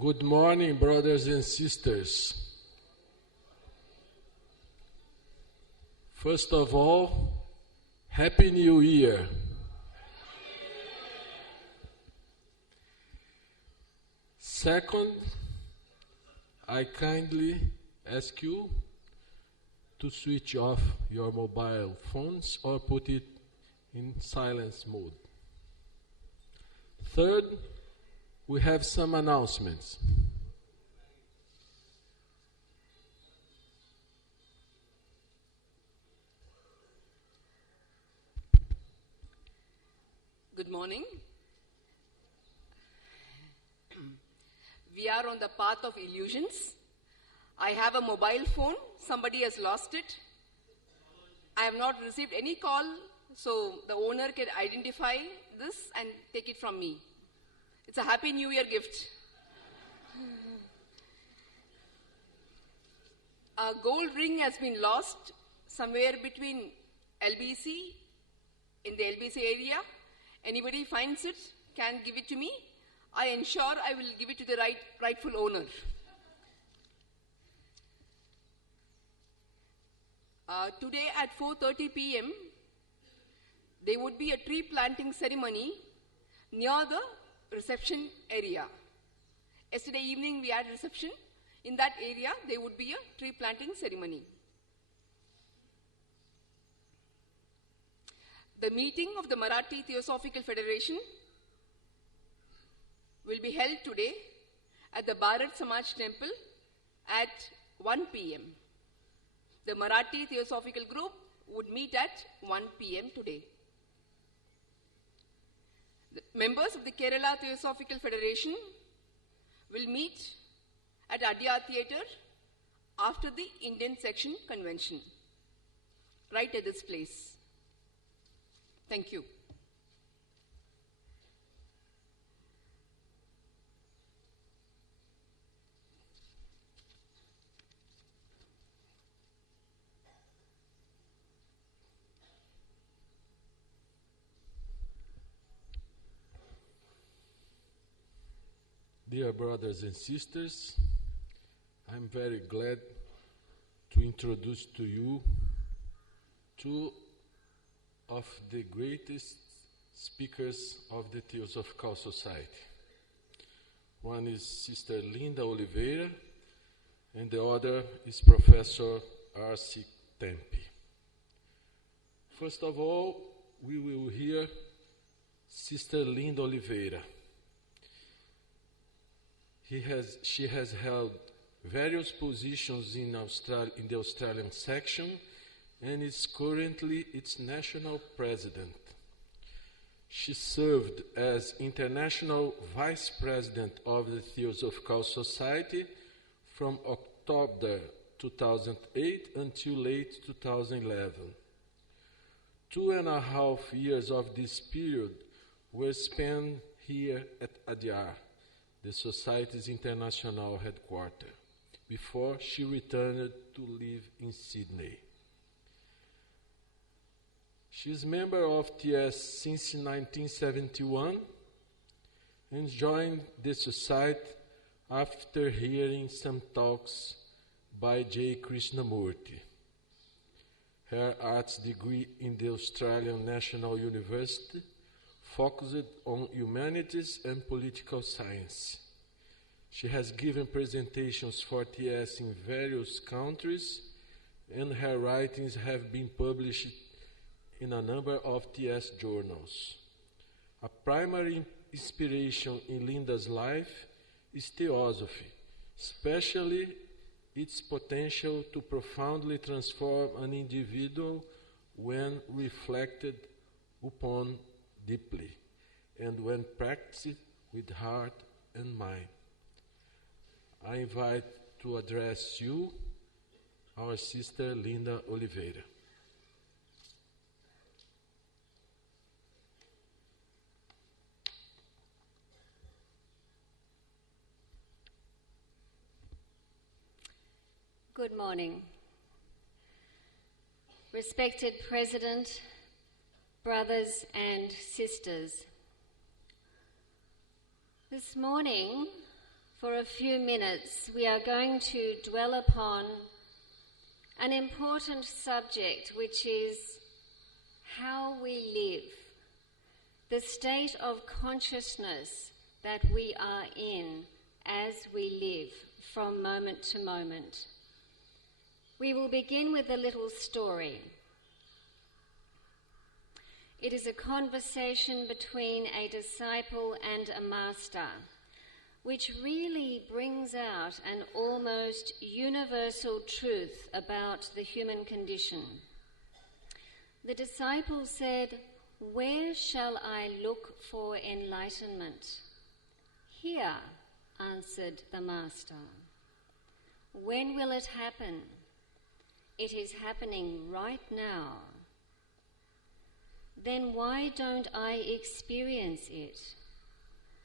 Good morning, brothers and sisters. First of all, Happy New Year. Second, I kindly ask you to switch off your mobile phones or put it in silence mode. Third, we have some announcements. Good morning. We are on the path of illusions. I have a mobile phone. Somebody has lost it. I have not received any call, so the owner can identify this and take it from me. It's a Happy New Year gift. A gold ring has been lost somewhere between LBC, in the LBC area. Anybody finds it, can give it to me. I ensure I will give it to the rightful owner. Today at 4:30 p.m., there would be a tree planting ceremony near the reception area. Yesterday evening we had a reception. In that area, there would be a tree planting ceremony. The meeting of the Marathi Theosophical Federation will be held today at the Bharat Samaj Temple at 1 p.m. The Marathi Theosophical Group would meet at 1 p.m. today. The members of the Kerala Theosophical Federation will meet at Adyar Theatre after the Indian Section Convention, right at this place. Thank you. Dear brothers and sisters, I'm very glad to introduce to you two of the greatest speakers of the Theosophical Society. One is Sister Linda Oliveira, and the other is Professor R.C.Thampi. First of all, we will hear Sister Linda Oliveira. She has held various positions in the Australian section and is currently its national president. She served as international vice president of the Theosophical Society from October 2008 until late 2011. 2.5 years of this period were spent here at Adyar, the Society's international headquarters, before she returned to live in Sydney. She is member of TS since 1971 and joined the Society after hearing some talks by J. Krishnamurti. Her arts degree in the Australian National University focused on humanities and political science. She has given presentations for TS in various countries, and her writings have been published in a number of TS journals. A primary inspiration in Linda's life is theosophy, especially its potential to profoundly transform an individual when reflected upon deeply and when practiced with heart and mind. I invite to address you our Sister Linda Oliveira. Good morning. Respected President, brothers and sisters. This morning, For a few minutes, we are going to dwell upon an important subject, which is how we live, the state of consciousness that we are in as we live from moment to moment. We will begin with a little story. It is a conversation between a disciple and a master, which really brings out an almost universal truth about the human condition. The disciple said, "Where shall I look for enlightenment?" "Here," answered the master. "When will it happen?" "It is happening right now." "Then why don't I experience it?"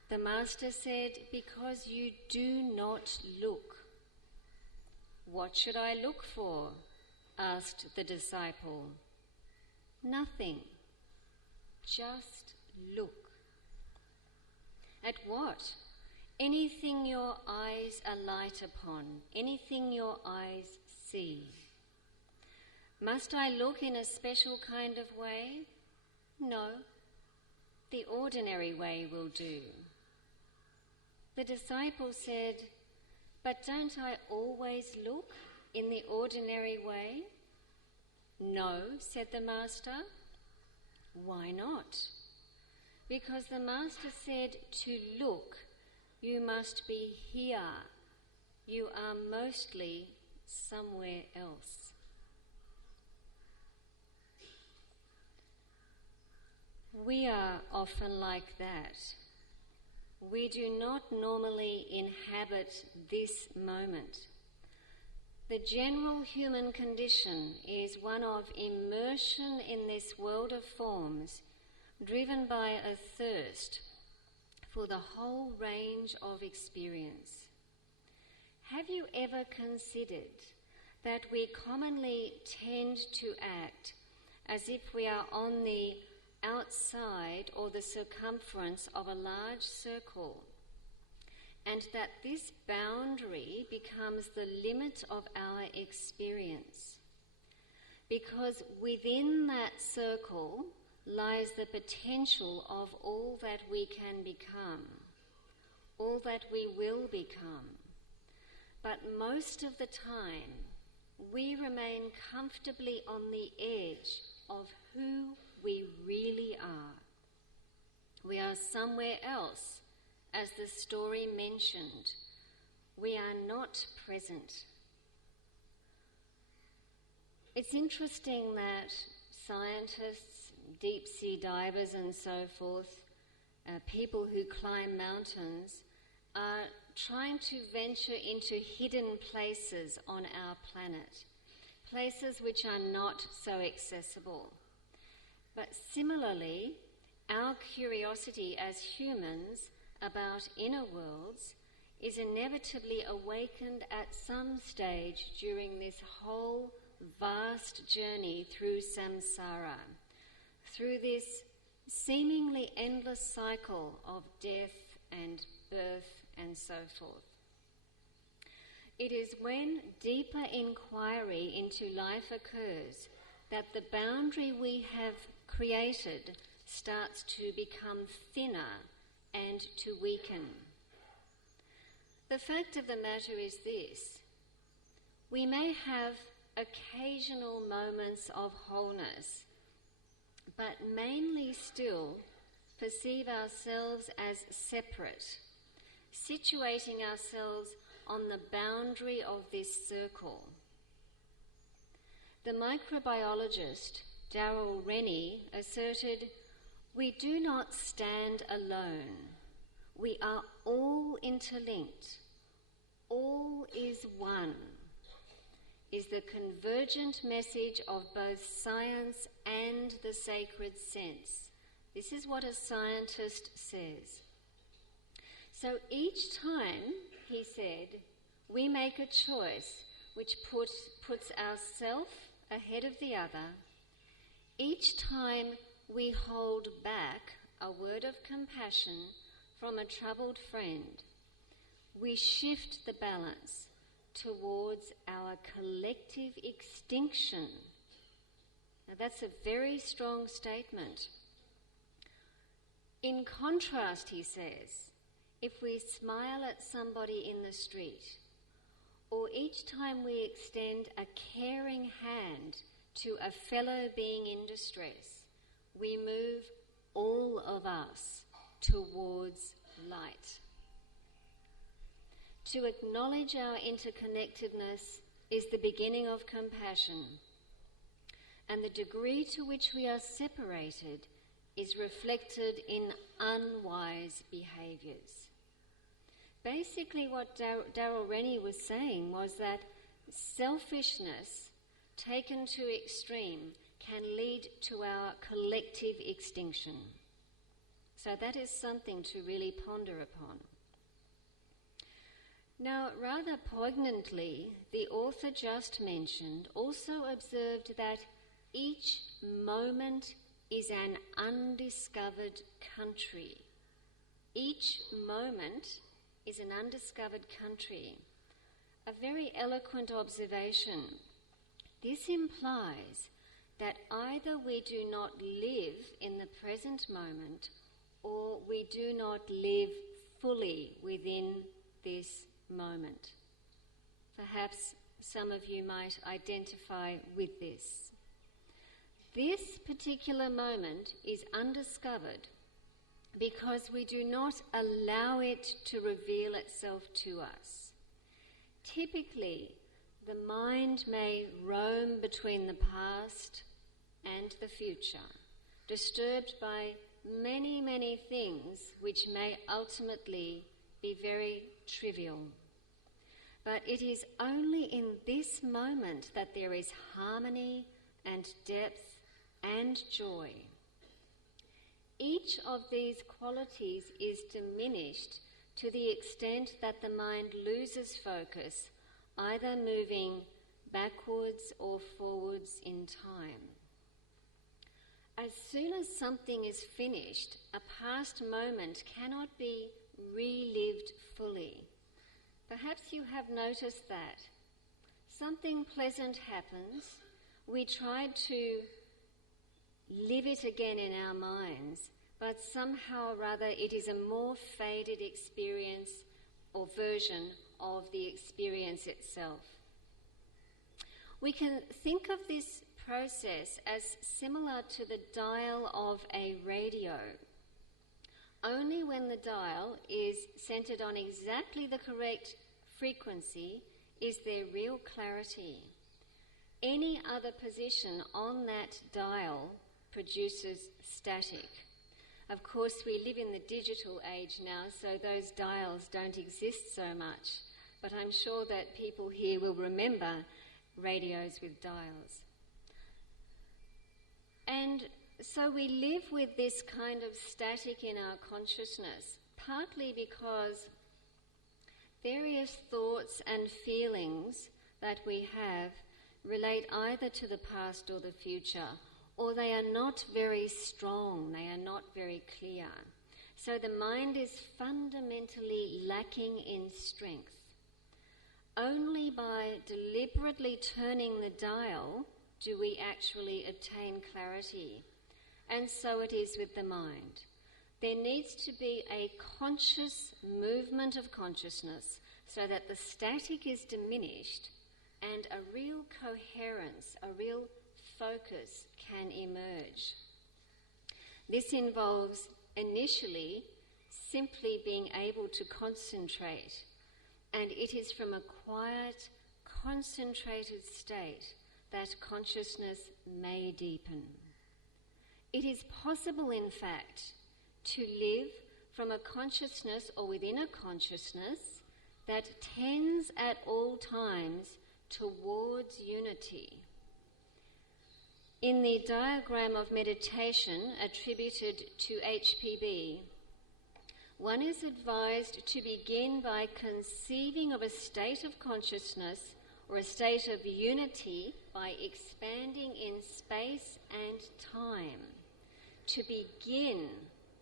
The master said, "Because you do not look." "What should I look for?" asked the disciple. "Nothing. Just look." "At what?" "Anything your eyes alight upon, anything your eyes see." "Must I look in a special kind of way?" "No. The ordinary way will do." The disciple said, "But don't I always look in the ordinary way?" "No," said the master. "Why not?" "Because the master said to look, you must be here. You are mostly somewhere else." We are often like that. We do not normally inhabit this moment. The general human condition is one of immersion in this world of forms, driven by a thirst for the whole range of experience. Have you ever considered that we commonly tend to act as if we are on the outside or the circumference of a large circle, and that this boundary becomes the limit of our experience? Because within that circle lies the potential of all that we can become, all that we will become. But most of the time, we remain comfortably on the edge of who we really are. We are somewhere else, as the story mentioned. We are not present. It's interesting that scientists, deep-sea divers and so forth, people who climb mountains, are trying to venture into hidden places on our planet, places which are not so accessible. But similarly, our curiosity as humans about inner worlds is inevitably awakened at some stage during this whole vast journey through samsara, through this seemingly endless cycle of death and birth and so forth. It is when deeper inquiry into life occurs that the boundary we have created starts to become thinner and to weaken. The fact of the matter is this: we may have occasional moments of wholeness, but mainly still perceive ourselves as separate, situating ourselves on the boundary of this circle. The microbiologist Darrell Rennie asserted, "We do not stand alone. We are all interlinked. All is one," is the convergent message of both science and the sacred sense. This is what a scientist says. So each time, he said, we make a choice which puts ourself ahead of the other, each time we hold back a word of compassion from a troubled friend, we shift the balance towards our collective extinction. Now that's a very strong statement. In contrast, he says, if we smile at somebody in the street, or each time we extend a caring hand to a fellow being in distress, we move all of us towards light. To acknowledge our interconnectedness is the beginning of compassion, and the degree to which we are separated is reflected in unwise behaviours. Basically, what Darrell Rennie was saying was that selfishness taken to extreme can lead to our collective extinction. So that is something to really ponder upon. Now, rather poignantly, the author just mentioned also observed that each moment is an undiscovered country. Each moment is an undiscovered country. A very eloquent observation. This implies that either we do not live in the present moment or we do not live fully within this moment. Perhaps some of you might identify with this. This particular moment is undiscovered because we do not allow it to reveal itself to us. Typically, the mind may roam between the past and the future, disturbed by many, many things which may ultimately be very trivial. But it is only in this moment that there is harmony and depth and joy. Each of these qualities is diminished to the extent that the mind loses focus, either moving backwards or forwards in time. As soon as something is finished, a past moment cannot be relived fully. Perhaps you have noticed that. Something pleasant happens, we try to live it again in our minds, but somehow or other it is a more faded experience or version of the experience itself. We can think of this process as similar to the dial of a radio. Only when the dial is centered on exactly the correct frequency is there real clarity. Any other position on that dial produces static. Of course, we live in the digital age now, so those dials don't exist so much. But I'm sure that people here will remember radios with dials. And so we live with this kind of static in our consciousness, partly because various thoughts and feelings that we have relate either to the past or the future, or they are not very strong, they are not very clear. So the mind is fundamentally lacking in strength. Only by deliberately turning the dial do we actually attain clarity. And so it is with the mind. There needs to be a conscious movement of consciousness so that the static is diminished and a real coherence, a real focus can emerge. This involves initially simply being able to concentrate, and it is from a quiet, concentrated state that consciousness may deepen. It is possible, in fact, to live from a consciousness or within a consciousness that tends at all times towards unity. In the diagram of meditation attributed to HPB, one is advised to begin by conceiving of a state of consciousness or a state of unity by expanding in space and time. To begin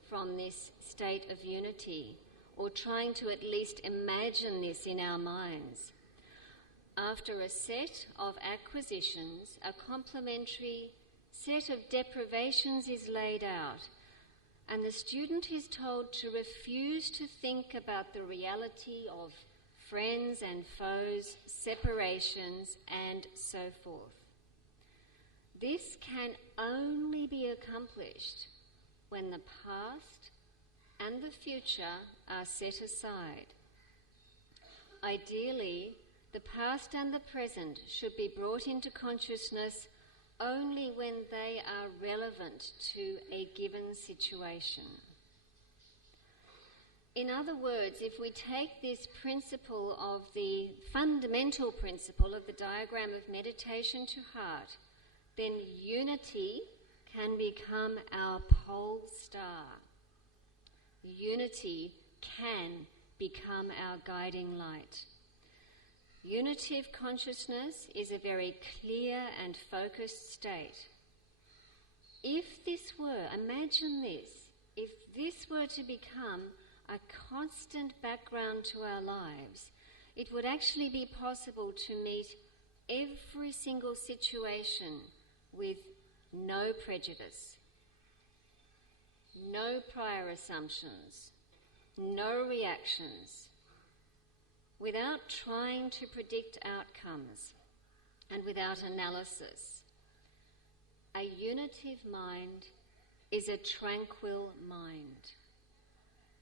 from this state of unity, or trying to at least imagine this in our minds. After a set of acquisitions, a complementary set of deprivations is laid out, and the student is told to refuse to think about the reality of friends and foes, separations, and so forth. This can only be accomplished when the past and the future are set aside. Ideally, the past and the present should be brought into consciousness only when they are relevant to a given situation. In other words, if we take this principle of the fundamental principle of the diagram of meditation to heart, then unity can become our pole star. Unity can become our guiding light. Unity of consciousness is a very clear and focused state. If this were, imagine this, if this were to become a constant background to our lives, it would actually be possible to meet every single situation with no prejudice, no prior assumptions, no reactions, without trying to predict outcomes and without analysis. A unitive mind is a tranquil mind.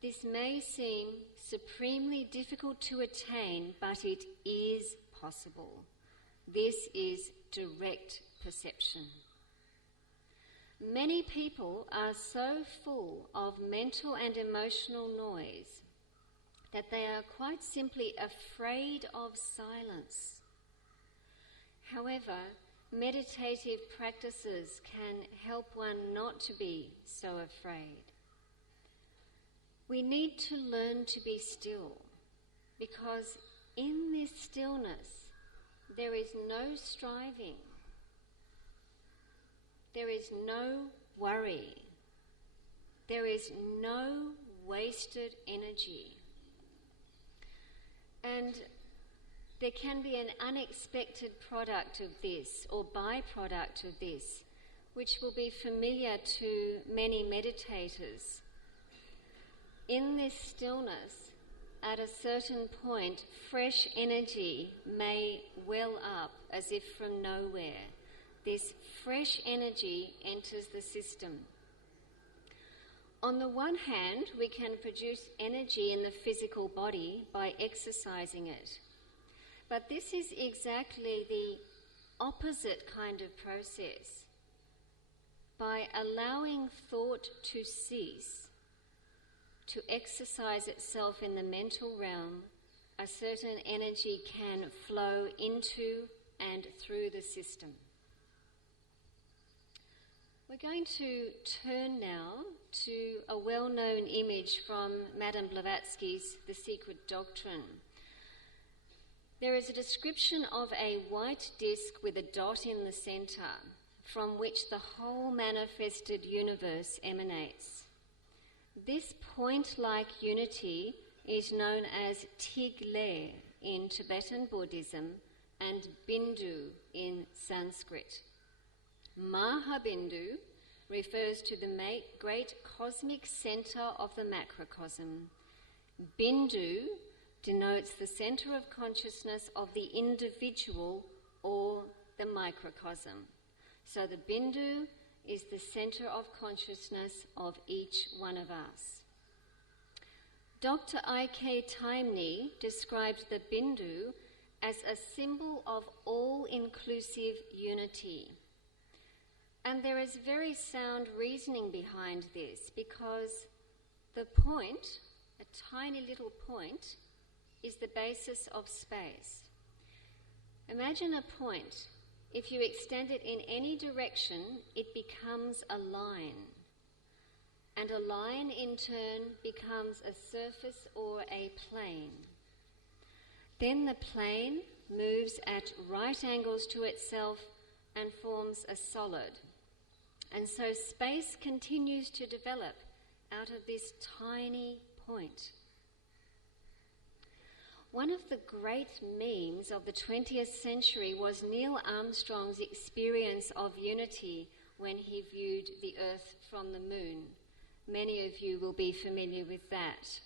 This may seem supremely difficult to attain, but it is possible. This is direct perception. Many people are so full of mental and emotional noise that they are quite simply afraid of silence. However, meditative practices can help one not to be so afraid. We need to learn to be still, because in this stillness there is no striving, there is no worry, there is no wasted energy. And there can be an unexpected product of this, or byproduct of this, which will be familiar to many meditators. In this stillness, at a certain point, fresh energy may well up as if from nowhere. This fresh energy enters the system. On the one hand, we can produce energy in the physical body by exercising it. But this is exactly the opposite kind of process. By allowing thought to cease, to exercise itself in the mental realm, a certain energy can flow into and through the system. We're going to turn now to a well-known image from Madame Blavatsky's The Secret Doctrine. There is a description of a white disc with a dot in the centre, from which the whole manifested universe emanates. This point-like unity is known as Tig-le in Tibetan Buddhism and Bindu in Sanskrit. Mahabindu refers to the great cosmic centre of the macrocosm. Bindu denotes the centre of consciousness of the individual or the microcosm. So the Bindu is the centre of consciousness of each one of us. Dr. R.C.Thampi described the Bindu as a symbol of all-inclusive unity. And there is very sound reasoning behind this, because the point, a tiny little point, is the basis of space. Imagine a point. If you extend it in any direction, it becomes a line. And a line, in turn, becomes a surface or a plane. Then the plane moves at right angles to itself and forms a solid. And so space continues to develop out of this tiny point. One of the great memes of the 20th century was Neil Armstrong's experience of unity when he viewed the Earth from the moon. Many of you will be familiar with that.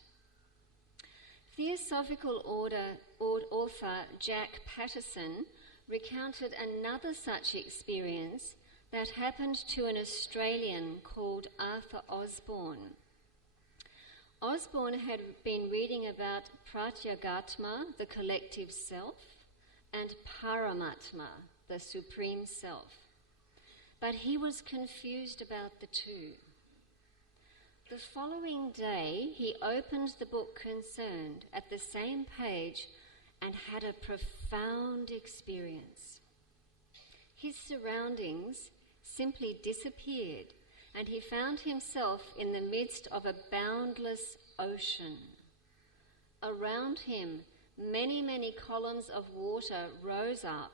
Theosophical author Jack Patterson recounted another such experience that happened to an Australian called Arthur Osborne. Osborne had been reading about Pratyagatma, the collective self, and Paramatma, the supreme self. But he was confused about the two. The following day, he opened the book concerned at the same page and had a profound experience. His surroundings simply disappeared, and he found himself in the midst of a boundless ocean. Around him, many, many columns of water rose up,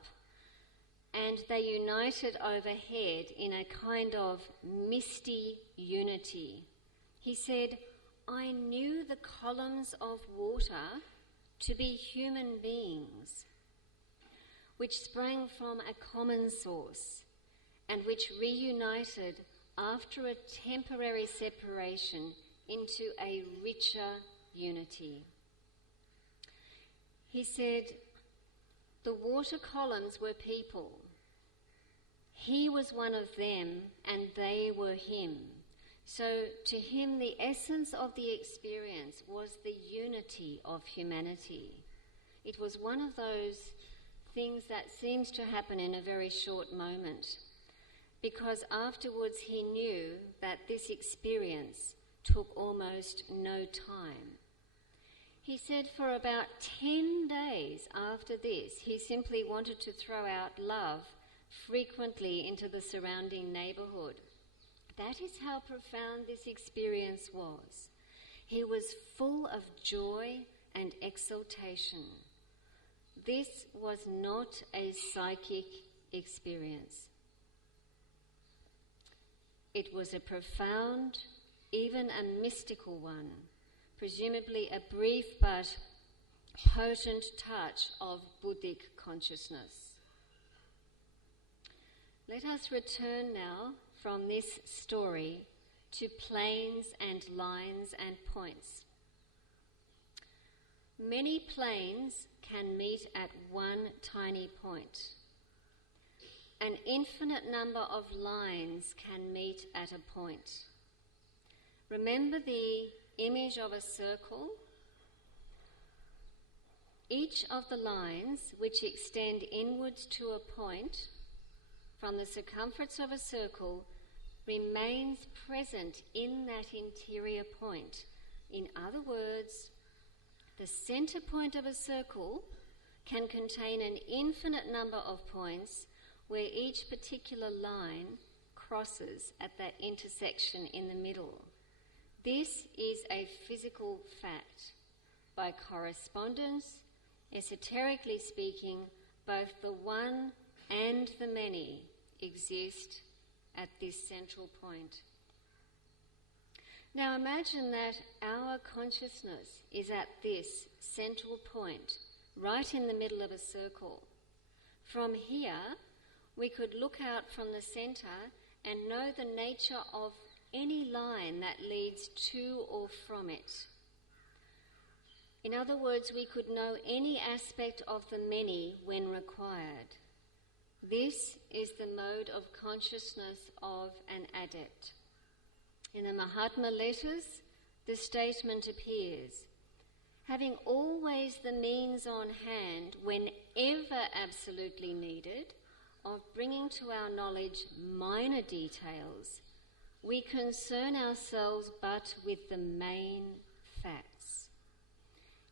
and they united overhead in a kind of misty unity. He said, "I knew the columns of water to be human beings, which sprang from a common source and which reunited after a temporary separation into a richer unity." He said, the water columns were people. He was one of them and they were him. So to him, the essence of the experience was the unity of humanity. It was one of those things that seems to happen in a very short moment, because afterwards he knew that this experience took almost no time. He said for about 10 days after this, he simply wanted to throw out love frequently into the surrounding neighbourhood. That is how profound this experience was. He was full of joy and exaltation. This was not a psychic experience. It was a profound, even a mystical one, presumably a brief but potent touch of Buddhic consciousness. Let us return now from this story to planes and lines and points. Many planes can meet at one tiny point. An infinite number of lines can meet at a point. Remember the image of a circle? Each of the lines which extend inwards to a point from the circumference of a circle remains present in that interior point. In other words, the center point of a circle can contain an infinite number of points where each particular line crosses at that intersection in the middle. This is a physical fact. By correspondence, esoterically speaking, both the one and the many exist at this central point. Now imagine that our consciousness is at this central point, right in the middle of a circle. From here, we could look out from the centre and know the nature of any line that leads to or from it. In other words, we could know any aspect of the many when required. This is the mode of consciousness of an adept. In the Mahatma letters, the statement appears, having always the means on hand, whenever absolutely needed, of bringing to our knowledge minor details, we concern ourselves but with the main facts.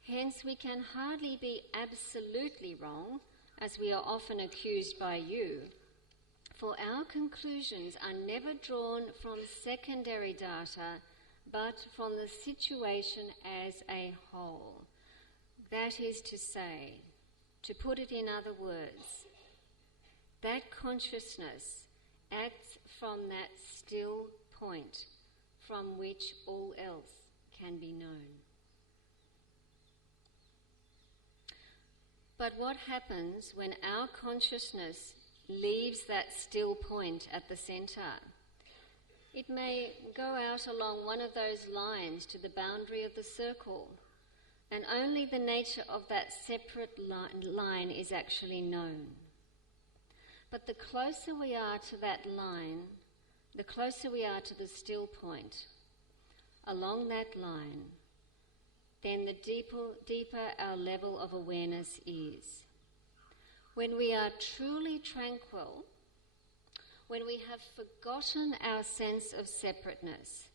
Hence, we can hardly be absolutely wrong, as we are often accused by you, for our conclusions are never drawn from secondary data, but from the situation as a whole. That is to say, to put it in other words, that consciousness acts from that still point from which all else can be known. But what happens when our consciousness leaves that still point at the centre? It may go out along one of those lines to the boundary of the circle, and only the nature of that separate line is actually known. But the closer we are to that line, the closer we are to the still point, along that line, then the deeper our level of awareness is. When we are truly tranquil, when we have forgotten our sense of separateness,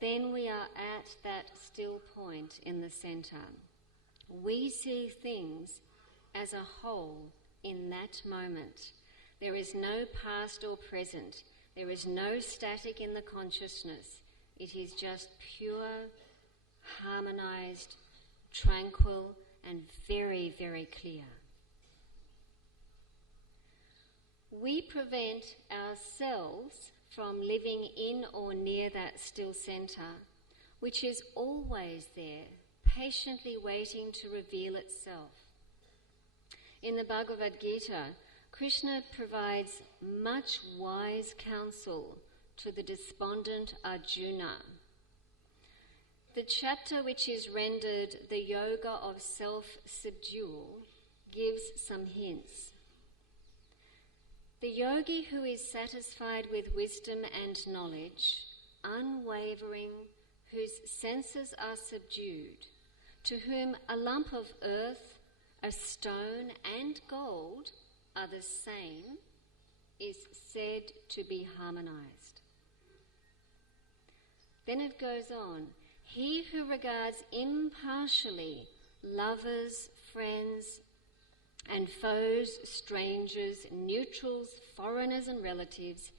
then we are at that still point in the centre. We see things as a whole in that moment. There is no past or present. There is no static in the consciousness. It is just pure, harmonised, tranquil, and very, very clear. We prevent ourselves from living in or near that still centre, which is always there, patiently waiting to reveal itself. In the Bhagavad Gita, Krishna provides much wise counsel to the despondent Arjuna. The chapter which is rendered the Yoga of Self-Subdual gives some hints. The yogi who is satisfied with wisdom and knowledge, unwavering, whose senses are subdued, to whom a lump of earth, a stone and gold are the same, is said to be harmonized. Then it goes on, he who regards impartially lovers, friends, and foes, strangers, neutrals, foreigners and relatives,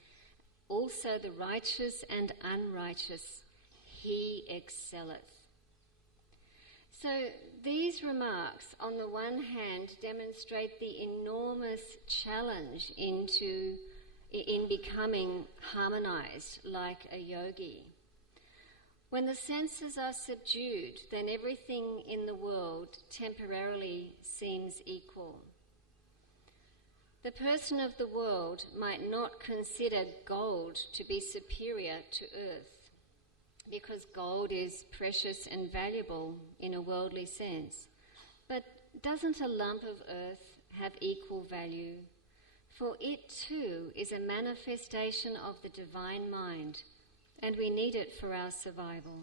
also the righteous and unrighteous, he excelleth. So these remarks, on the one hand, demonstrate the enormous challenge in becoming harmonized like a yogi. When the senses are subdued, then everything in the world temporarily seems equal. The person of the world might not consider gold to be superior to earth, because gold is precious and valuable in a worldly sense. But doesn't a lump of earth have equal value? For it too is a manifestation of the divine mind, and we need it for our survival.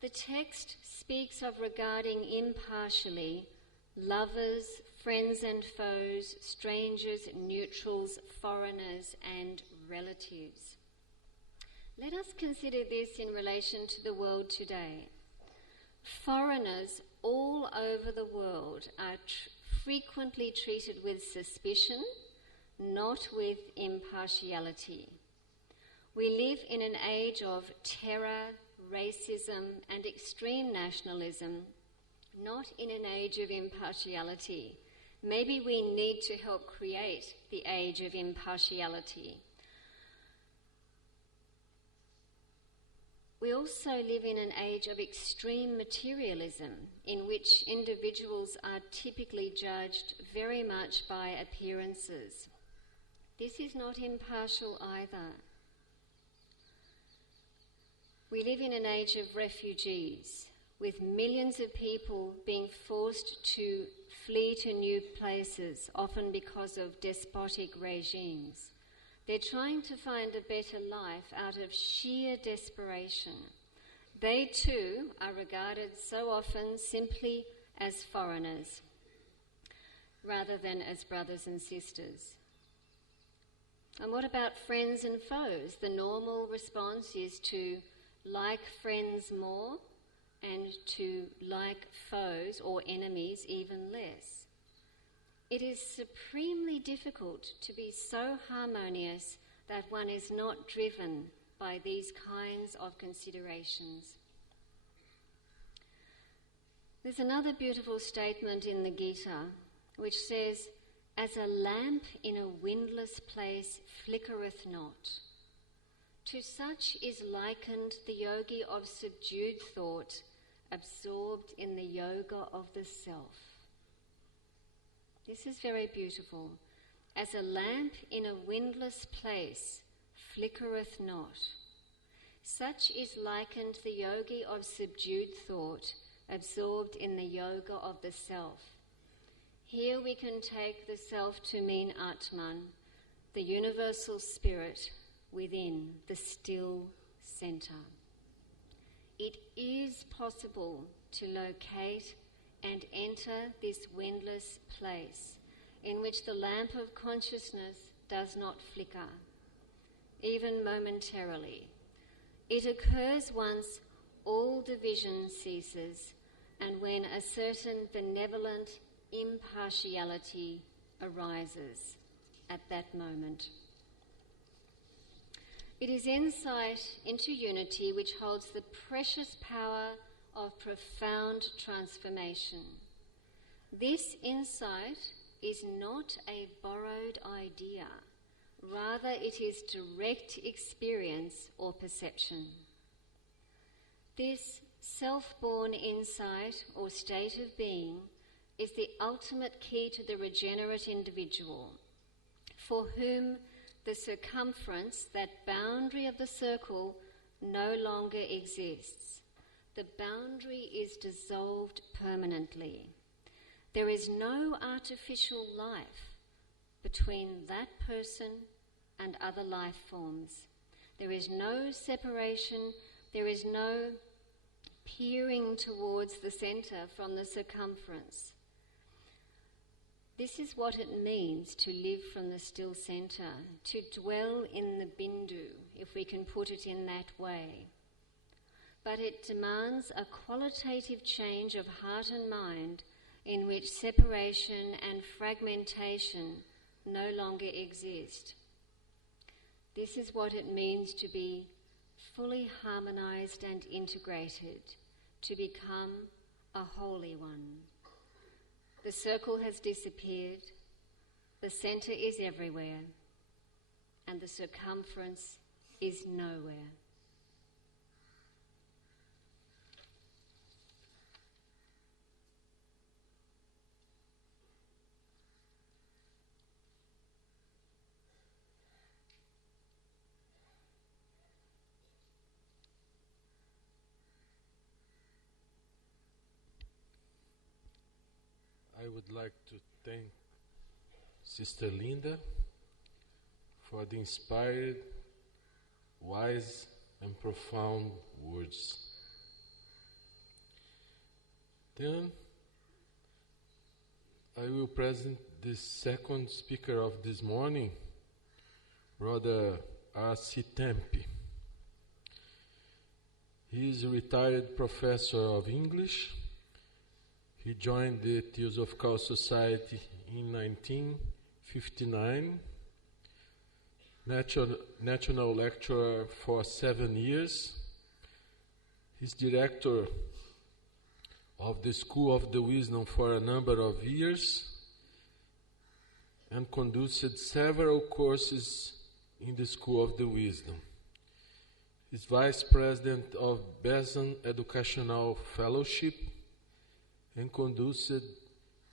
The text speaks of regarding impartially lovers, friends and foes, strangers, neutrals, foreigners and relatives. Let us consider this in relation to the world today. Foreigners all over the world are frequently treated with suspicion, not with impartiality. We live in an age of terror, racism and extreme nationalism, not in an age of impartiality. Maybe we need to help create the age of impartiality. We also live in an age of extreme materialism, in which individuals are typically judged very much by appearances. This is not impartial either. We live in an age of refugees, with millions of people being forced to flee to new places, often because of despotic regimes. They're trying to find a better life out of sheer desperation. They too are regarded so often simply as foreigners, rather than as brothers and sisters. And what about friends and foes? The normal response is to like friends more and to like foes or enemies even less. It is supremely difficult to be so harmonious that one is not driven by these kinds of considerations. There's another beautiful statement in the Gita which says, "As a lamp in a windless place flickereth not, to such is likened the yogi of subdued thought, absorbed in the yoga of the self. This is very beautiful. As a lamp in a windless place flickereth not, such is likened the yogi of subdued thought, absorbed in the yoga of the self. Here we can take the self to mean Atman, the universal spirit within the still centre. It is possible to locate and enter this windless place in which the lamp of consciousness does not flicker, even momentarily. It occurs once all division ceases and when a certain benevolent impartiality arises at that moment. It is insight into unity which holds the precious power of profound transformation. This insight is not a borrowed idea, rather it is direct experience or perception. This self-born insight or state of being is the ultimate key to the regenerate individual, for whom the circumference, that boundary of the circle, no longer exists. The boundary is dissolved permanently. There is no artificial life between that person and other life forms. There is no separation, there is no peering towards the centre from the circumference. This is what it means to live from the still centre, to dwell in the bindu, if we can put it in that way. But it demands a qualitative change of heart and mind in which separation and fragmentation no longer exist. This is what it means to be fully harmonised and integrated, to become a holy one. The circle has disappeared, the centre is everywhere, and the circumference is nowhere. I would like to thank Sister Linda for the inspired, wise, and profound words. Then I will present the second speaker of this morning, Brother R.C.Thampi. He is a retired professor of English. He joined the Theosophical Society in 1959, national lecturer for 7 years. He's director of the School of the Wisdom for a number of years and conducted several courses in the School of the Wisdom. He's vice president of Besan Educational Fellowship and conducted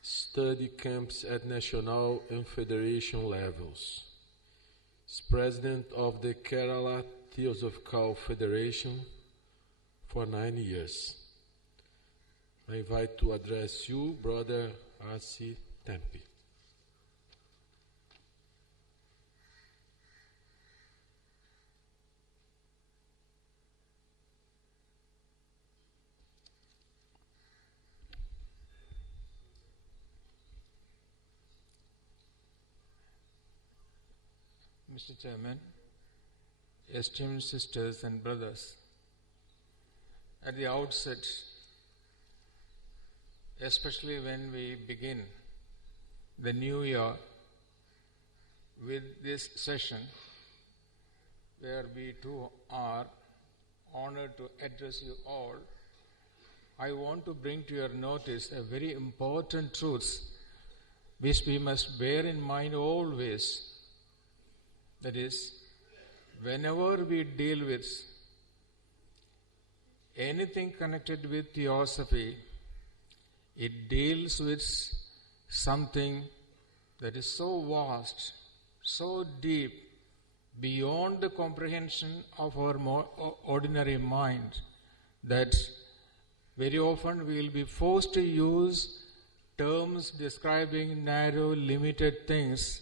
study camps at national and federation levels. He's president of the Kerala Theosophical Federation for 9 years. I invite to address you, Brother R.C.Thampi. Mr. Chairman, esteemed sisters and brothers, at the outset, especially when we begin the new year with this session, where we too are honored to address you all, I want to bring to your notice a very important truth which we must bear in mind always. That is, whenever we deal with anything connected with theosophy, it deals with something that is so vast, so deep, beyond the comprehension of our more ordinary mind, that very often we will be forced to use terms describing narrow, limited things,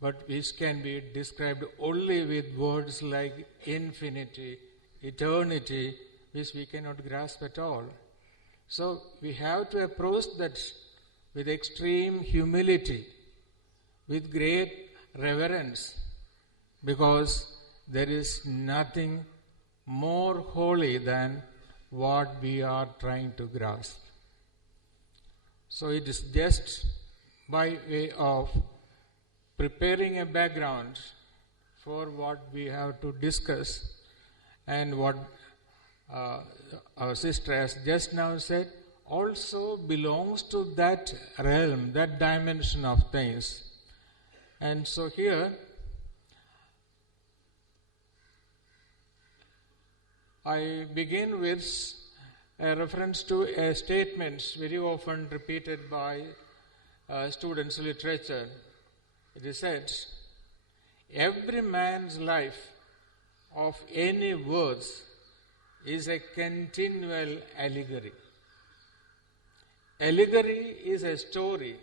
but which can be described only with words like infinity, eternity, which we cannot grasp at all. So we have to approach that with extreme humility, with great reverence, because there is nothing more holy than what we are trying to grasp. So it is just by way of preparing a background for what we have to discuss, and what our sister has just now said also belongs to that realm, that dimension of things. And so here I begin with a reference to a statement very often repeated by students' literature. It is said, every man's life of any worth is a continual allegory. Allegory is a story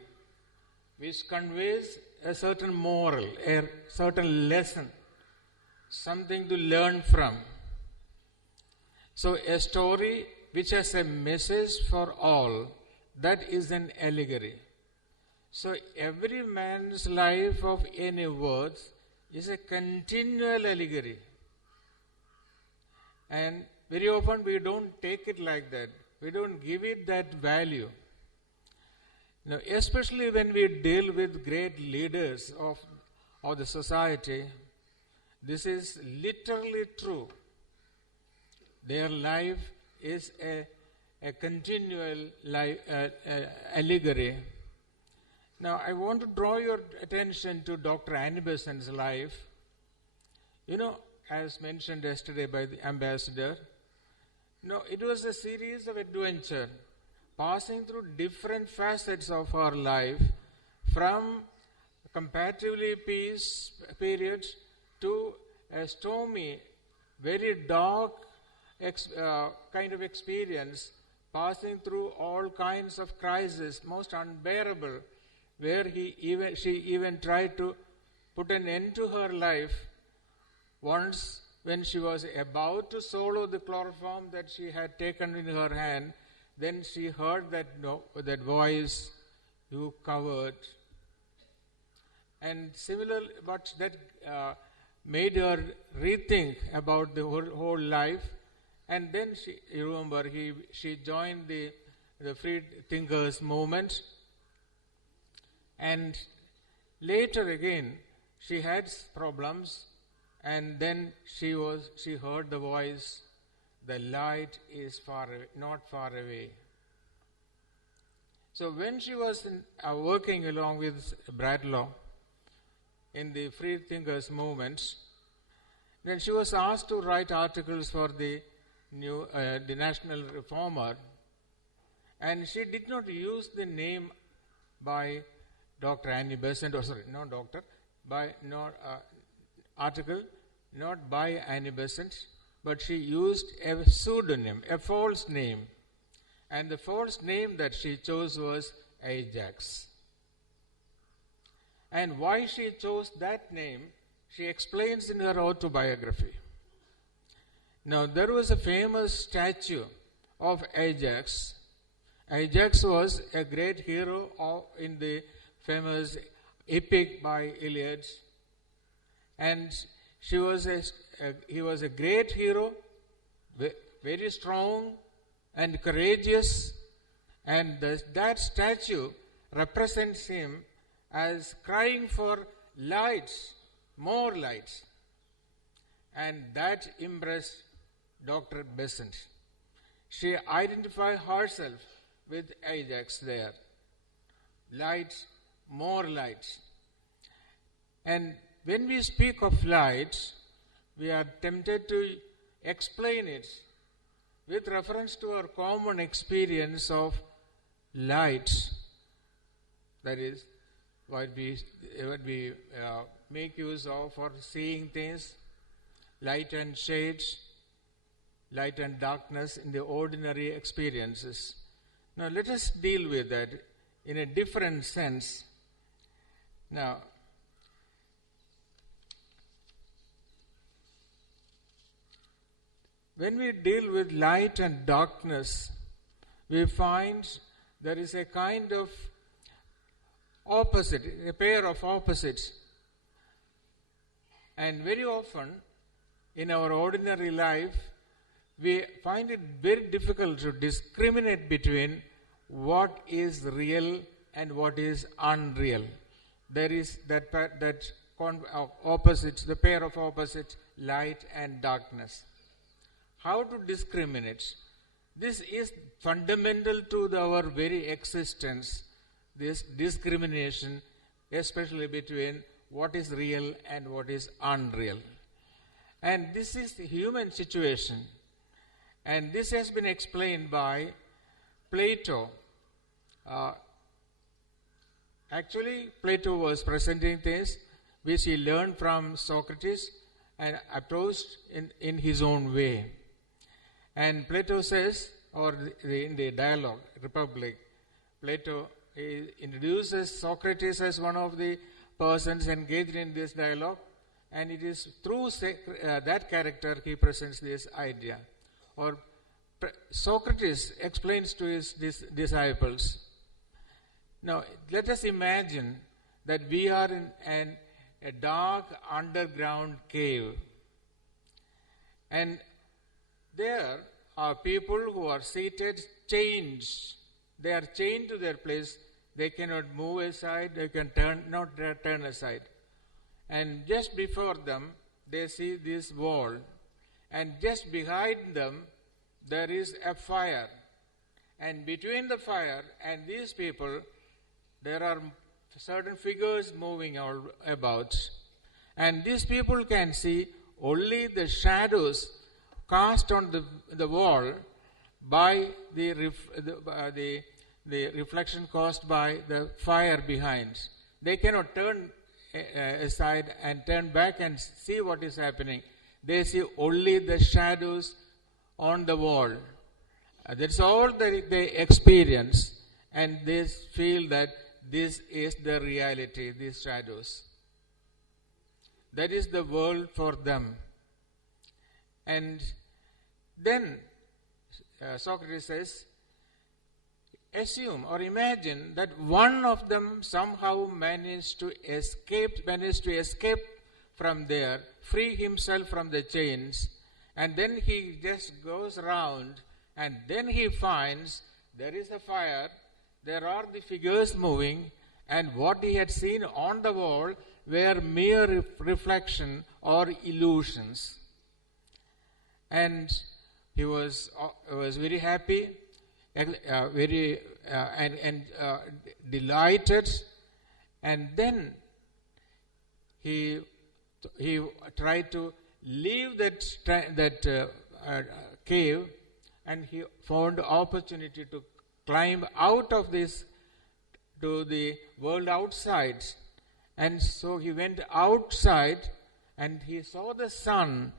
which conveys a certain moral, a certain lesson, something to learn from. So a story which has a message for all, that is an allegory. So every man's life of any worth is a continual allegory. And very often we don't take it like that. We don't give it that value. Now, especially when we deal with great leaders of the society, this is literally true. Their life is a continual life, allegory. Now, I want to draw your attention to Dr. Annie Besant's life. You know, as mentioned yesterday by the ambassador, it was a series of adventure, passing through different facets of our life, from comparatively peace periods to a stormy, very dark kind of experience, passing through all kinds of crises, most unbearable, where she even tried to put an end to her life. Once, when she was about to swallow the chloroform that she had taken in her hand, then she heard that voice, "You covered." And similarly, but that made her rethink about the whole life. And then she joined the free thinkers movement. And later again, she had problems. And then she heard the voice, "The light is not far away." So when she was working along with Bradlaugh in the Free Thinkers movement, then she was asked to write articles for the National Reformer, and she did not use the name by Dr. Annie Besant, article not by Annie Besant, but she used a pseudonym, a false name. And the false name that she chose was Ajax. And why she chose that name, she explains in her autobiography. Now, there was a famous statue of Ajax. Ajax was a great hero in the famous epic by Iliad. And he was a great hero, very strong and courageous, and that statue represents him as crying for lights, more lights. And that impressed Dr. Besant. She identified herself with Ajax there. Lights, more lights. And when we speak of light, we are tempted to explain it with reference to our common experience of light, that is, what we make use of for seeing things, light and shades, light and darkness in the ordinary experiences. Now let us deal with that in a different sense. Now, when we deal with light and darkness, we find there is a kind of opposite, a pair of opposites. And very often in our ordinary life, we find it very difficult to discriminate between what is real and what is unreal. There is that opposites, the pair of opposites, light and darkness. How to discriminate? This is fundamental to our very existence, this discrimination, especially between what is real and what is unreal. And this is the human situation. And this has been explained by Plato. Actually, Plato was presenting things which he learned from Socrates and approached in his own way. And Plato says, or in the dialogue, Republic, Plato introduces Socrates as one of the persons engaged in this dialogue, and it is through that character he presents this idea. Or Socrates explains to his disciples. Now, let us imagine that we are in a dark underground cave, and there are people who are seated, chained. They are chained to their place. They cannot move aside. They can not turn aside. And just before them, they see this wall. And just behind them, there is a fire. And between the fire and these people, there are certain figures moving all about. And these people can see only the shadows cast on the wall by the reflection caused by the fire behind. They cannot turn aside and turn back and see what is happening. They see only the shadows on the wall. That's all that they experience, and they feel that this is the reality, these shadows. That is the world for them. And then Socrates says, assume or imagine that one of them somehow managed to escape from there, free himself from the chains, and then he just goes around, and then he finds there is a fire, there are the figures moving, and what he had seen on the wall were mere reflection or illusions. And he was very happy, very delighted, and then he tried to leave that cave, and he found opportunity to climb out of this to the world outside. And so he went outside, and he saw the sun,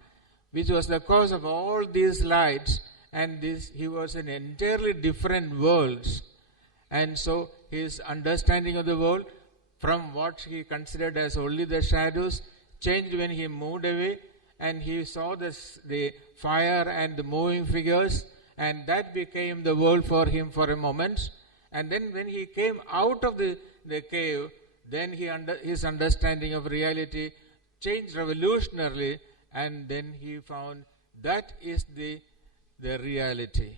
which was the cause of all these lights, and he was in entirely different worlds. And so his understanding of the world, from what he considered as only the shadows, changed when he moved away, and he saw the fire and the moving figures, and that became the world for him for a moment. And then when he came out of the cave, then his understanding of reality changed revolutionarily, and then he found that is the reality.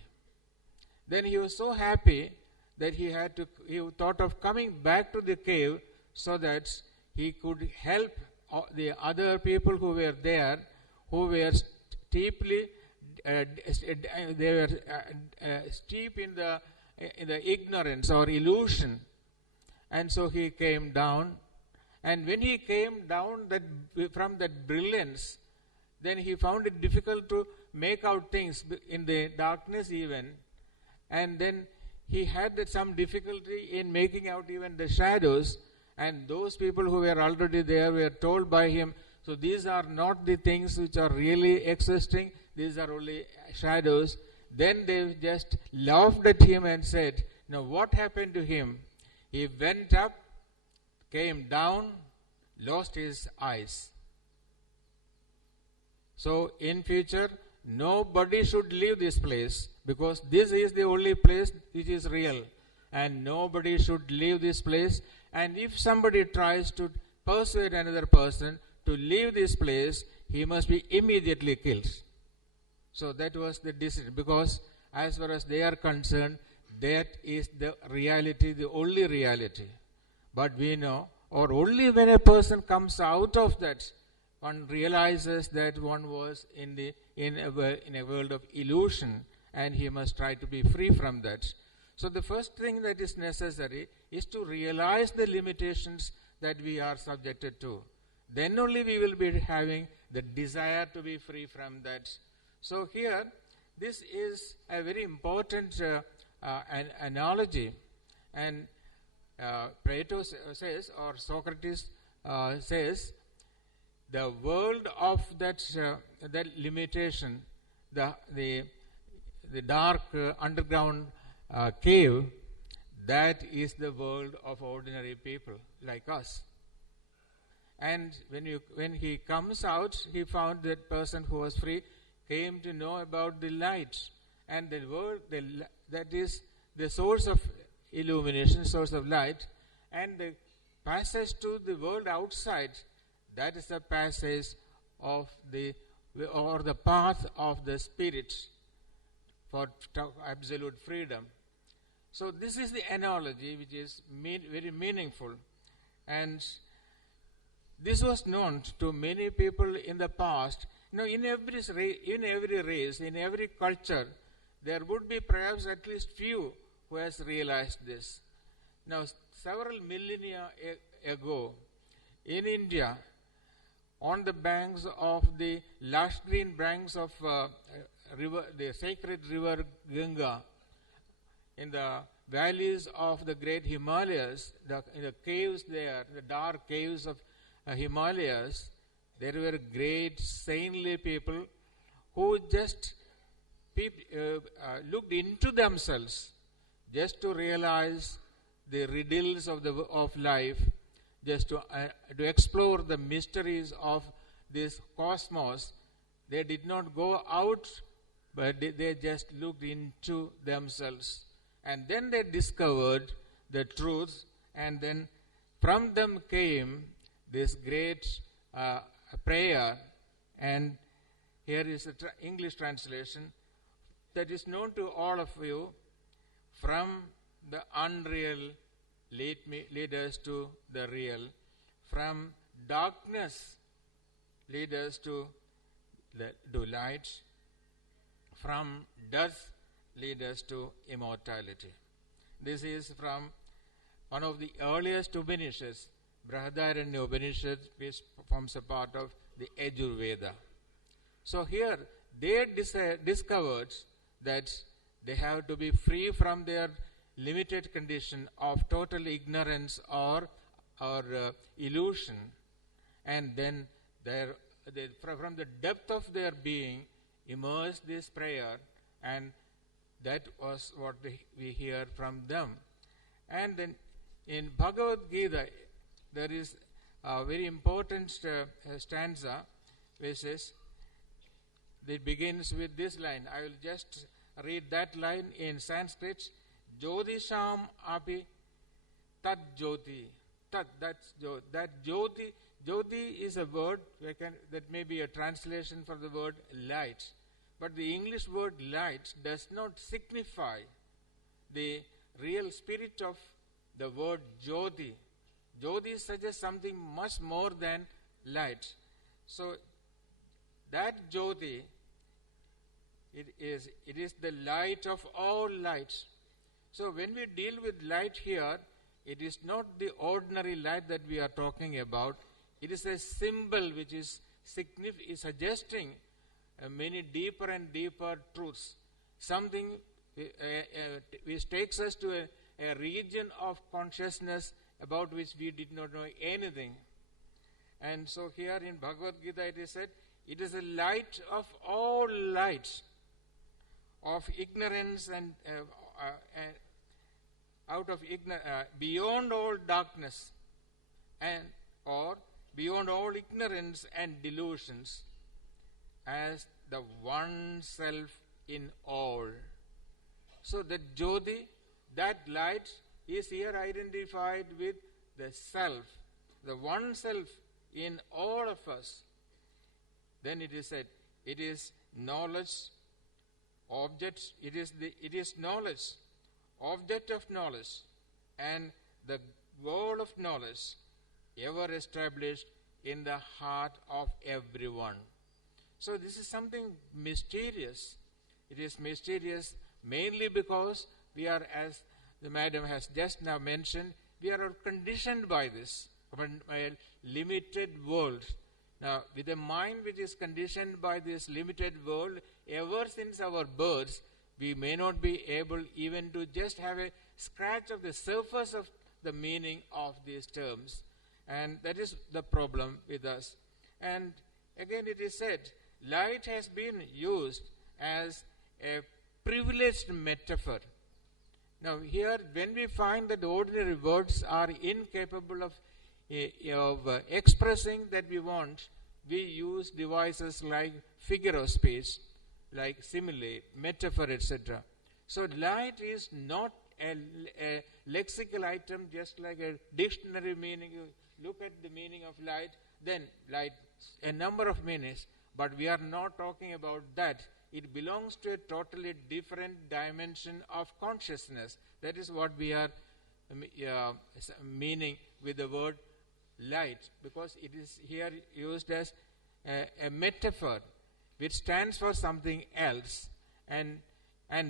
Then he was so happy that he thought of coming back to the cave so that he could help the other people who were there, who were steeply steep in the ignorance or illusion. And so he came down, and when he came down from that brilliance, then he found it difficult to make out things in the darkness even. And then he had some difficulty in making out even the shadows. And those people who were already there were told by him, so these are not the things which are really existing, these are only shadows. Then they just laughed at him and said, now what happened to him? He went up, came down, lost his eyes. So in future, nobody should leave this place, because this is the only place which is real. And nobody should leave this place. And if somebody tries to persuade another person to leave this place, he must be immediately killed. So that was the decision, because as far as they are concerned, that is the reality, the only reality. But we know, or only when a person comes out of that, one realizes that one was in a world of illusion, and he must try to be free from that. So the first thing that is necessary is to realize the limitations that we are subjected to. Then only we will be having the desire to be free from that. So here, this is a very important an analogy. And Plato says, or Socrates says, the world of that limitation, the dark underground cave, that is the world of ordinary people like us. And when he comes out, he found that person who was free came to know about the light. And the world, that is the source of illumination, source of light. And the passage to the world outside, that is the passage of the path of the Spirit for absolute freedom. So this is the analogy which is very meaningful. And this was known to many people in the past. In every race, in every culture, there would be perhaps at least few who has realized this. Now, several millennia ago, in India, on the banks of the lush green banks of the sacred river Ganga, in the valleys of the great Himalayas, in the caves there, the dark caves of Himalayas, there were great saintly people who just looked into themselves just to realize the riddles of life, just to explore the mysteries of this cosmos. They did not go out, but they just looked into themselves. And then they discovered the truth, and then from them came this great prayer. And here is the English translation that is known to all of you: from the unreal lead us to the real, from darkness lead us to light, from death lead us to immortality. This is from one of the earliest Upanishads, Brihadaranyaka Upanishad, which forms a part of the Yajurveda. So here they discovered that they have to be free from their limited condition of total ignorance or illusion, and then from the depth of their being immerse this prayer, and that was what we hear from them. And then in Bhagavad Gita, there is a very important stanza which is, it begins with this line. I will just read that line in Sanskrit. Jyotisham api tat jyoti. Tat, that's jyoti. That jyoti, jyoti is a word that may be a translation for the word light. But the English word light does not signify the real spirit of the word jyoti. Jyoti suggests something much more than light. So that jyoti, it is the light of all lights. So when we deal with light here, it is not the ordinary light that we are talking about. It is a symbol which is suggesting many deeper and deeper truths. Something which takes us to a region of consciousness about which we did not know anything. And so here in Bhagavad Gita it is said, it is a light of all lights, of ignorance and beyond all darkness, and or beyond all ignorance and delusions, as the one self in all. So that Jyoti, that light, is here identified with the self, the one self in all of us. Then it is said, it is knowledge, object, it is knowledge, object of knowledge, and the goal of knowledge, ever established in the heart of everyone. So this is something mysterious. It is mysterious mainly because we are, as the madam has just now mentioned, we are all conditioned by this, by a limited world. Now, with a mind which is conditioned by this limited world, ever since our birth, we may not be able even to just have a scratch of the surface of the meaning of these terms. And that is the problem with us. And again it is said, light has been used as a privileged metaphor. Now here, when we find that ordinary words are incapable of expressing that we want, we use devices like figure of speech, like simile, metaphor, etc. So light is not a lexical item, just like a dictionary meaning. You look at the meaning of light, then light, a number of meanings, but we are not talking about that. It belongs to a totally different dimension of consciousness. That is what we are meaning with the word light, because it is here used as a metaphor which stands for something else, and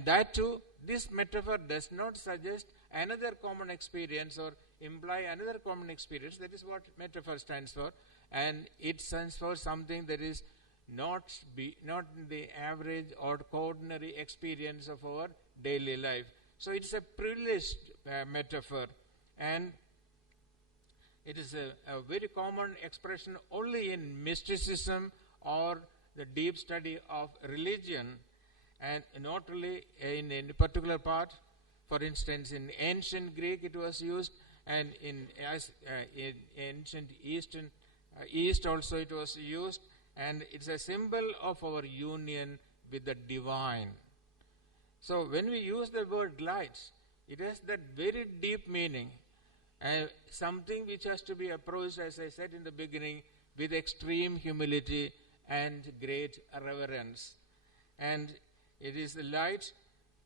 that too, this metaphor does not suggest another common experience or imply another common experience. That is what metaphor stands for, and it stands for something that is not the average or ordinary experience of our daily life. So it's a privileged metaphor, and it is a very common expression only in mysticism or the deep study of religion, and not only in a particular part. For instance, in ancient Greek it was used, and in ancient East also it was used, and it's a symbol of our union with the divine. So when we use the word light, it has that very deep meaning, something which has to be approached, as I said in the beginning, with extreme humility and great reverence. And it is the light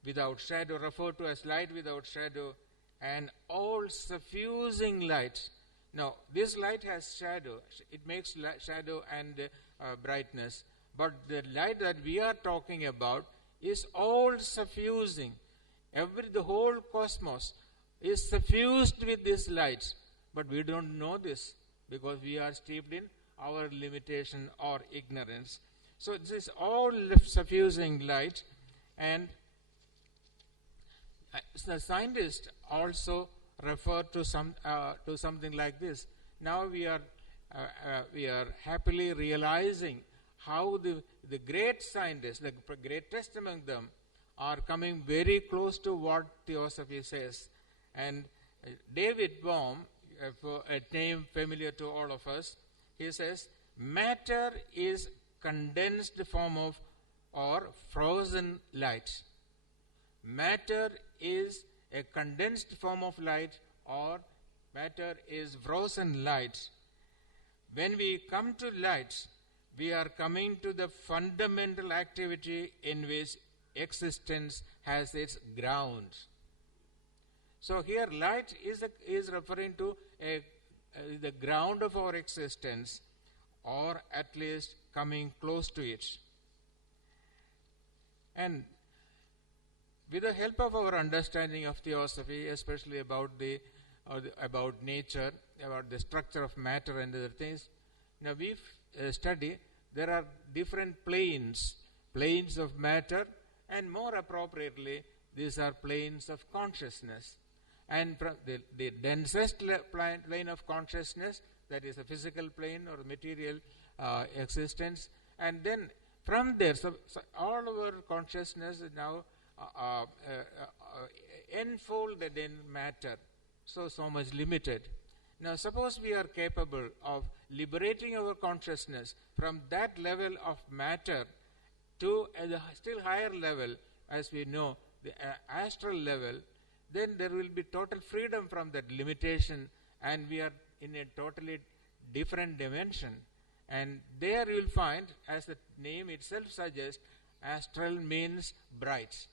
without shadow, referred to as light without shadow, and all suffusing light. Now, this light has shadow. It makes shadow and brightness. But the light that we are talking about is all suffusing. The whole cosmos is suffused with this light. But we don't know this because we are steeped in our limitation or ignorance. So this is all suffusing light, and the scientists also refer to something like this. Now we are happily realizing how the great scientists, the greatest among them, are coming very close to what theosophy says. And David Bohm, a name familiar to all of us, he says, matter is condensed form of or frozen light. Matter is a condensed form of light, or matter is frozen light. When we come to light, we are coming to the fundamental activity in which existence has its ground. So here light is referring to the ground of our existence, or at least coming close to it. And with the help of our understanding of theosophy, especially about about nature, about the structure of matter and other things, now we study, there are different planes of matter, and more appropriately, these are planes of consciousness. And from the densest plane of consciousness, that is a physical plane or material existence, and then from there, so all our consciousness is now enfolded in matter, so much limited. Now, suppose we are capable of liberating our consciousness from that level of matter to a still higher level, as we know, the astral level, then there will be total freedom from that limitation, and we are in a totally different dimension. And there you will find, as the name itself suggests, astral means bright.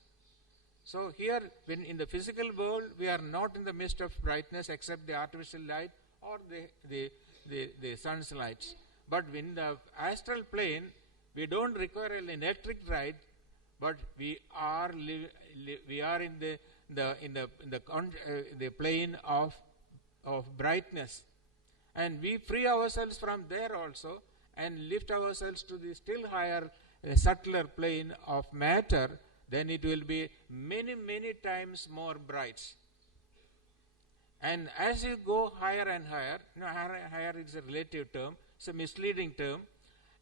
So here, when in the physical world, we are not in the midst of brightness except the artificial light or the sun's lights. But in the astral plane, we don't require an electric light, but we are in the plane of brightness, and we free ourselves from there also and lift ourselves to the still higher, subtler plane of matter. Then it will be many, many times more bright. And as you go higher and higher, higher is a relative term, it's a misleading term,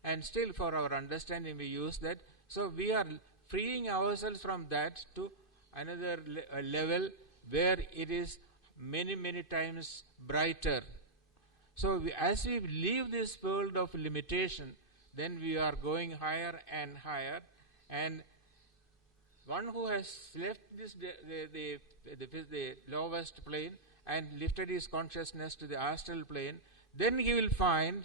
and still for our understanding we use that. So we are freeing ourselves from that to another level where it is many, many times brighter. So as we leave this world of limitation, then we are going higher and higher, and one who has left this the lowest plane and lifted his consciousness to the astral plane, then he will find,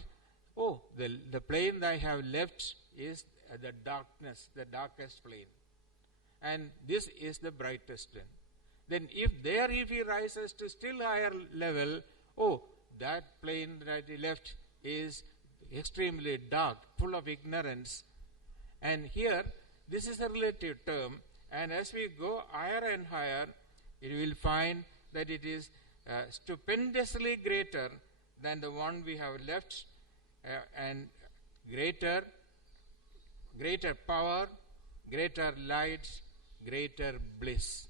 the plane that I have left is the darkness, the darkest plane, and this is the brightest plane. Then if he rises to still higher level, that plane that he left is extremely dark, full of ignorance. And here, this is a relative term, and as we go higher and higher, you will find that it is stupendously greater than the one we have left, and greater power, greater light, greater bliss.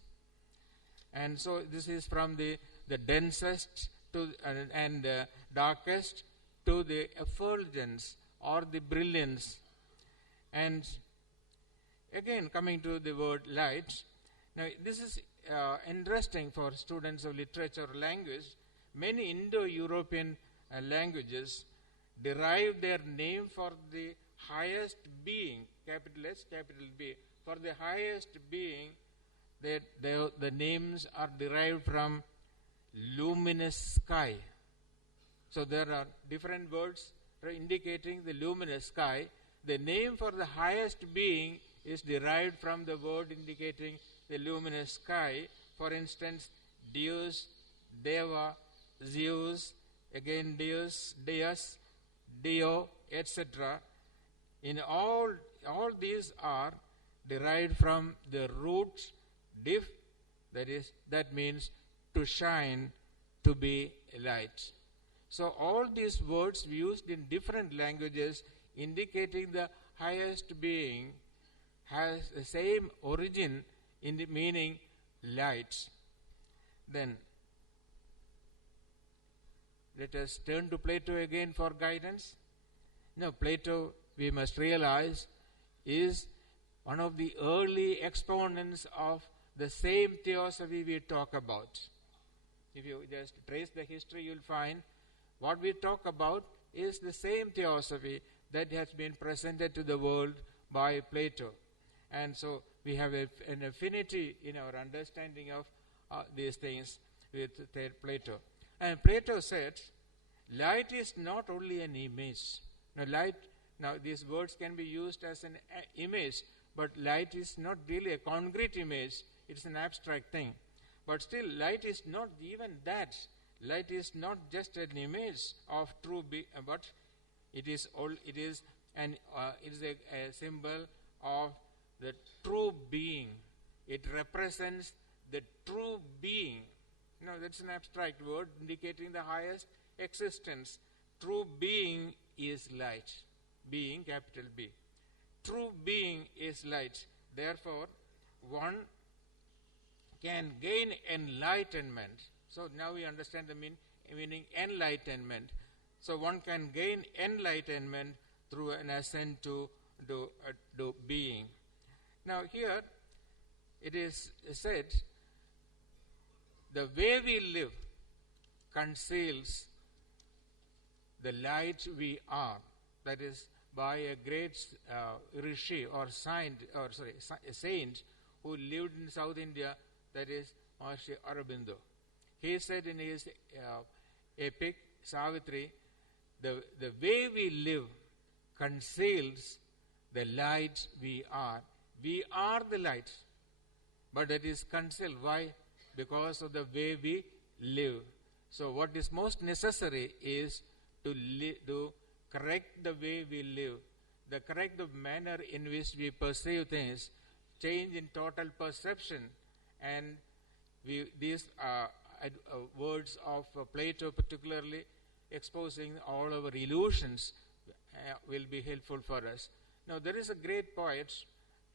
And so this is from the densest to and darkest to the effulgence or the brilliance. And again, coming to the word light, now this is interesting for students of literature or language. Many Indo-European languages derive their name for the highest being, capital S, capital B. For the highest being, the names are derived from luminous sky. So there are different words indicating the luminous sky. The name for the highest being is derived from the word indicating the luminous sky. For instance, Deus, Deva, Zeus, again Deus, Deus, Deo, etc. In all these are derived from the root div, that means to shine, to be light. So all these words used in different languages indicating the highest being has the same origin in the meaning light. Then let us turn to Plato again for guidance. Now Plato, we must realize, is one of the early exponents of the same theosophy we talk about. If you just trace the history, you'll find what we talk about is the same theosophy that has been presented to the world by Plato. And so we have an affinity in our understanding of these things with Plato. And Plato said, light is not only an image. Now these words can be used as an image, but light is not really a concrete image. It's an abstract thing. But still, light is not even that. Light is not just an image of true being, but it is a symbol of the true being. It represents the true being. That's an abstract word indicating the highest existence. True being is light. being, capital B. True being is light. Therefore, one can gain enlightenment. So now we understand the meaning enlightenment. So one can gain enlightenment through an ascent to being. Now here it is said, the way we live conceals the light we are. That is by a great rishi or saint who lived in South India, that is Maharishi Aurobindo. He said in his epic Savitri, the way we live conceals the light we are. We are the light, but it is concealed. Why? Because of the way we live. So what is most necessary is to correct the way we live, the correct the manner in which we perceive things, change in total perception, and these words of Plato particularly exposing all our illusions will be helpful for us. Now there is a great poet,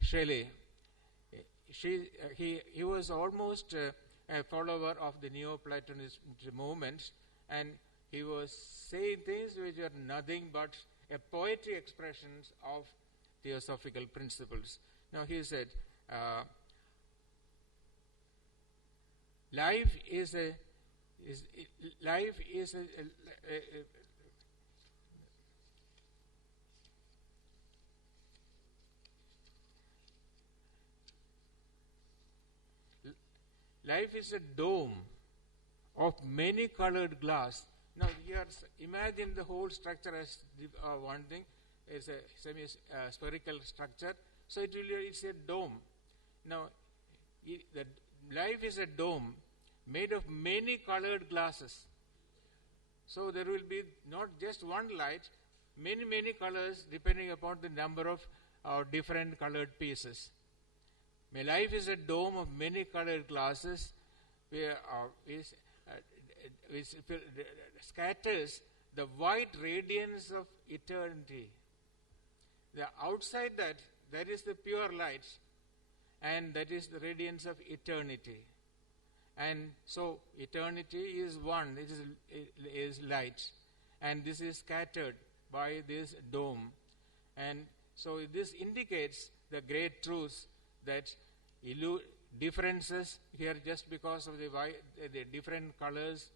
Shelley. He was almost a follower of the Neoplatonist movement, and he was saying things which are nothing but a poetry expressions of theosophical principles. Now he said, life is a life is a dome of many colored glass. Now here, imagine the whole structure as one thing is a semi-spherical structure. So it's a dome. Now, the life is a dome made of many colored glasses. So there will be not just one light, many colors depending upon the number of different colored pieces. My life is a dome of many colored glasses which scatters the white radiance of eternity. The outside that, there is the pure light, and that is the radiance of eternity. And so eternity is one, it is light, and this is scattered by this dome. And so this indicates the great truth that differences here, just because of the different colors,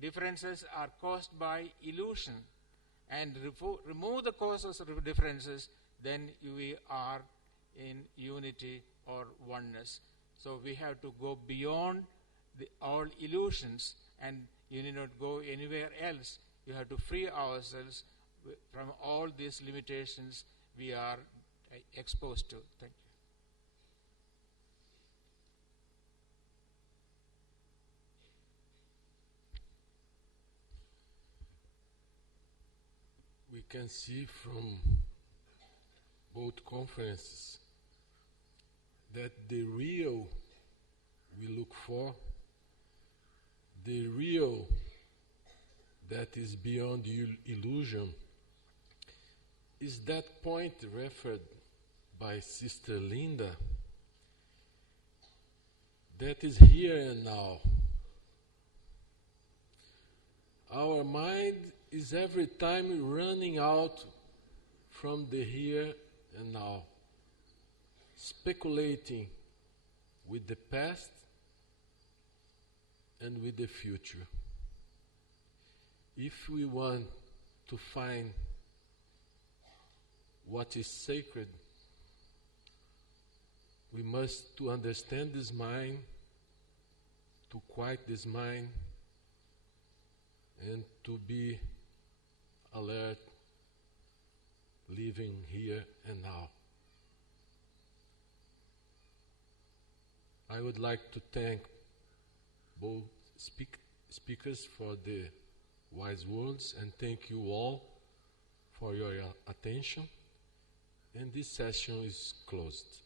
differences are caused by illusion. And remove the causes of differences, then we are in unity or oneness. So we have to go beyond all illusions, and you need not go anywhere else. You have to free ourselves from all these limitations we are exposed to. Thank you. We can see from both conferences that the real we look for, the real that is beyond illusion, is that point referred by Sister Linda, that is here and now. Our mind is every time running out from the here and now, speculating with the past and with the future. If we want to find what is sacred, we must to understand this mind, to quiet this mind, and to be alert, living here and now. I would like to thank both speakers for the wise words, and thank you all for your attention. And this session is closed.